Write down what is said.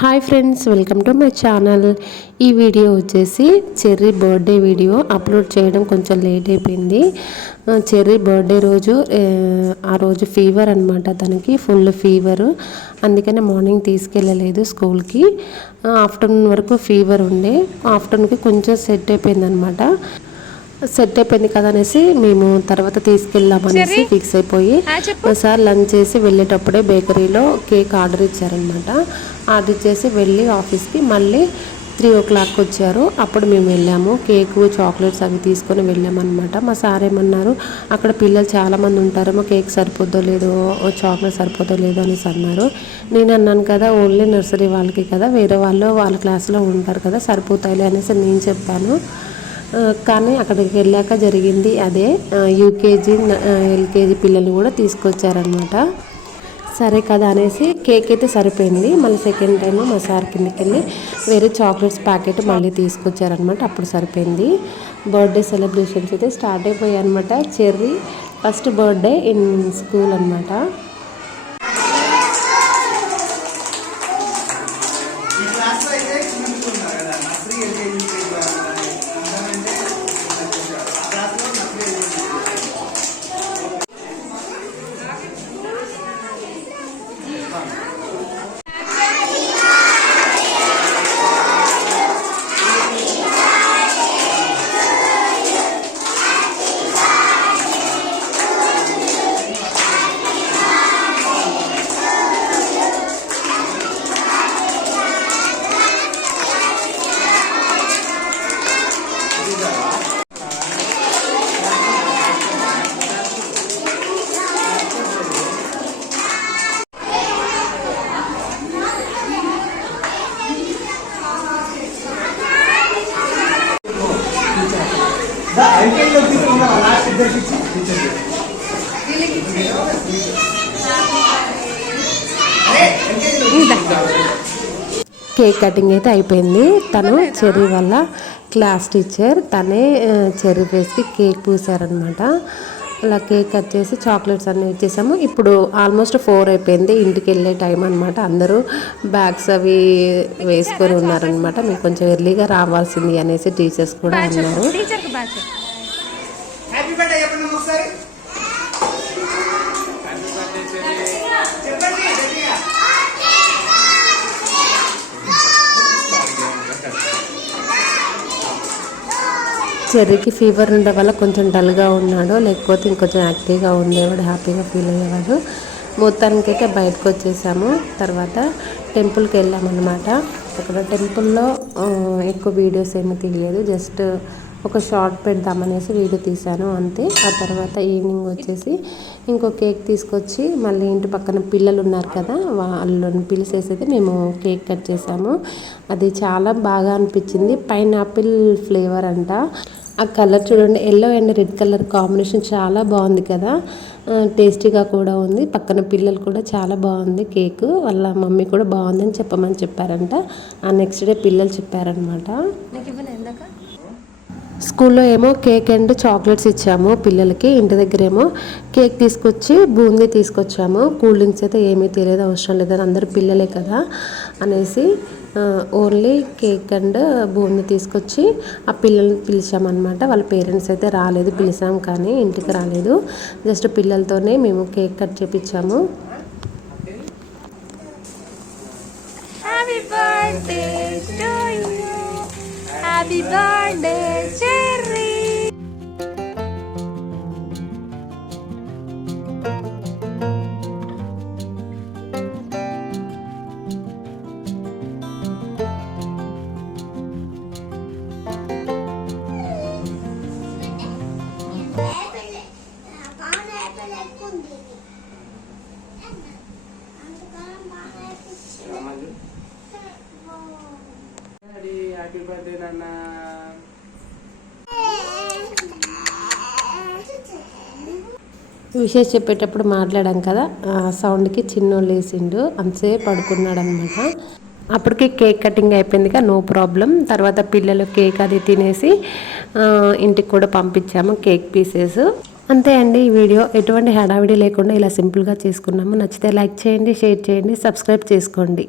Hi friends, welcome to my channel. ఈ video వచ్చేసి cherry birthday video upload చేయడం కొంచెం లేట్ అయిపోయింది. చెర్రీ బర్త్డే రోజు ఆ రోజు ఫీవర్ అనమాట, తనకి ఫుల్ ఫీవరు. అందుకనే మార్నింగ్ తీసుకెళ్ళలేదు స్కూల్కి. ఆఫ్టర్నూన్ వరకు ఫీవర్ ఉండే, ఆఫ్టర్నూన్కి కొంచెం సెట్ అయిపోయింది అనమాట. సెట్ అయిపోయింది కదా అనేసి మేము తర్వాత తీసుకెళ్దామనేసి ఫిక్స్ అయిపోయి సార్ లంచ్ చేసి వెళ్ళేటప్పుడే బేకరీలో కేక్ ఆర్డర్ ఇచ్చారనమాట. ఆర్డర్ ఇచ్చేసి వెళ్ళి ఆఫీస్కి మళ్ళీ 3 o'clock వచ్చారు. అప్పుడు మేము వెళ్ళాము, కేకు చాక్లెట్స్ అవి తీసుకొని వెళ్ళామన్నమాట. మా సార్ ఏమన్నారు, అక్కడ పిల్లలు చాలామంది ఉంటారేమో, కేక్ సరిపోద్దో లేదో, చాక్లెట్ సరిపోద్దో లేదో అనేసి అన్నారు. నేను అన్నాను కదా, ఓన్లీ నర్సరీ వాళ్ళకి కదా, వేరే వాళ్ళు వాళ్ళ క్లాస్లో ఉంటారు కదా, సరిపోతాయిలే అనేసి నేను చెప్పాను. కానీ అక్కడికి వెళ్ళాక జరిగింది అదే. యూకేజీ ఎల్కేజీ పిల్లలు కూడా తీసుకొచ్చారనమాట. సరే కదా అనేసి కేక్ అయితే సరిపోయింది. మళ్ళీ సెకండ్ టైం మా సార్ కిందకి వెళ్ళి వేరే చాక్లెట్స్ ప్యాకెట్ మళ్ళీ తీసుకొచ్చారనమాట. అప్పుడు సరిపోయింది. బర్త్డే సెలబ్రేషన్స్ అయితే స్టార్ట్ అయిపోయాయి అనమాట. Cherry first birthday in school అనమాట. కేక్ కటింగ్ అయితే అయిపోయింది. తను చెర్రీ వల్ల క్లాస్ టీచర్, తనే చెర్రీ ఫేస్కి కేక్ పూసారనమాట. అలా కేక్ కట్ చేసి చాక్లెట్స్ అన్నీ ఇచ్చేసాము. ఇప్పుడు ఆల్మోస్ట్ 4 అయిపోయింది, ఇంటికి వెళ్ళే టైం అనమాట. అందరూ బ్యాగ్స్ అవి వేసుకొని ఉన్నారనమాట. మీకు కొంచెం ఎర్లీగా రావాల్సింది అనేసి టీచర్స్ కూడా అన్నారు. చెర్రీకి ఫీవర్ ఉండడం వల్ల కొంచెం డల్గా ఉన్నాడు, లేకపోతే ఇంకొంచెం యాక్టివ్గా ఉండేవాడు, హ్యాపీగా ఫీల్ అయ్యేవాడు. మొత్తానికైతే బయటకు వచ్చేసాము. తర్వాత టెంపుల్కి వెళ్ళామన్నమాట. అక్కడ టెంపుల్లో ఎక్కువ వీడియోస్ ఏమీ తీయలేదు, జస్ట్ ఒక షార్ట్ పెడదామనేసి వీడియో తీశాను అంతే. ఆ తర్వాత ఈవినింగ్ వచ్చేసి ఇంకో కేక్ తీసుకొచ్చి మళ్ళీ ఇంటి పక్కన పిల్లలు ఉన్నారు కదా, వాళ్ళని పిలిచేసి మేము కేక్ కట్ చేసాము. అది చాలా బాగా అనిపించింది. పైనాపిల్ ఫ్లేవర్ అంట. ఆ కలర్ చూడండి, yellow and red colour combination చాలా బాగుంది కదా, టేస్టీగా కూడా ఉంది. పక్కన పిల్లలు కూడా చాలా బాగుంది కేక్, వాళ్ళ మమ్మీ కూడా బాగుందని చెప్పమని చెప్పారంట. ఆ నెక్స్ట్ డే పిల్లలు చెప్పారనమాట. స్కూల్లో ఏమో కేక్ అండ్ చాక్లెట్స్ ఇచ్చాము పిల్లలకి, ఇంటి దగ్గర ఏమో కేక్ తీసుకొచ్చి బూందీ తీసుకొచ్చాము. కూల్ డ్రింక్స్ అయితే ఏమీ తెలియదు, అవసరం లేదని అందరూ పిల్లలే కదా అనేసి ఓన్లీ కేక్ అండ్ బూందీ తీసుకొచ్చి ఆ పిల్లల్ని పిలిచామన్నమాట. వాళ్ళ పేరెంట్స్ అయితే రాలేదు, పిలిచాము కానీ ఇంటికి రాలేదు. జస్ట్ పిల్లలతోనే మేము కేక్ కట్ చేపించాము. Happy birthday, Cherry! Happy birthday, Nana. విషయం చెప్పేటప్పుడు మాట్లాడాం కదా, సౌండ్కి చిన్నోళ్ళు వేసిండు, అంతసేపు పడుకున్నాడు అనమాట. అప్పటికి కేక్ కటింగ్ అయిపోయిందిగా, నో ప్రాబ్లం. తర్వాత పిల్లలు కేక్ అది తినేసి ఇంటికి కూడా పంపించాము కేక్ పీసెస్. అంతే అండి ఈ వీడియో. ఎటువంటి హడావిడి లేకుండా ఇలా సింపుల్గా చేసుకున్నాము. నచ్చితే లైక్ చేయండి, షేర్ చేయండి, సబ్స్క్రైబ్ చేసుకోండి.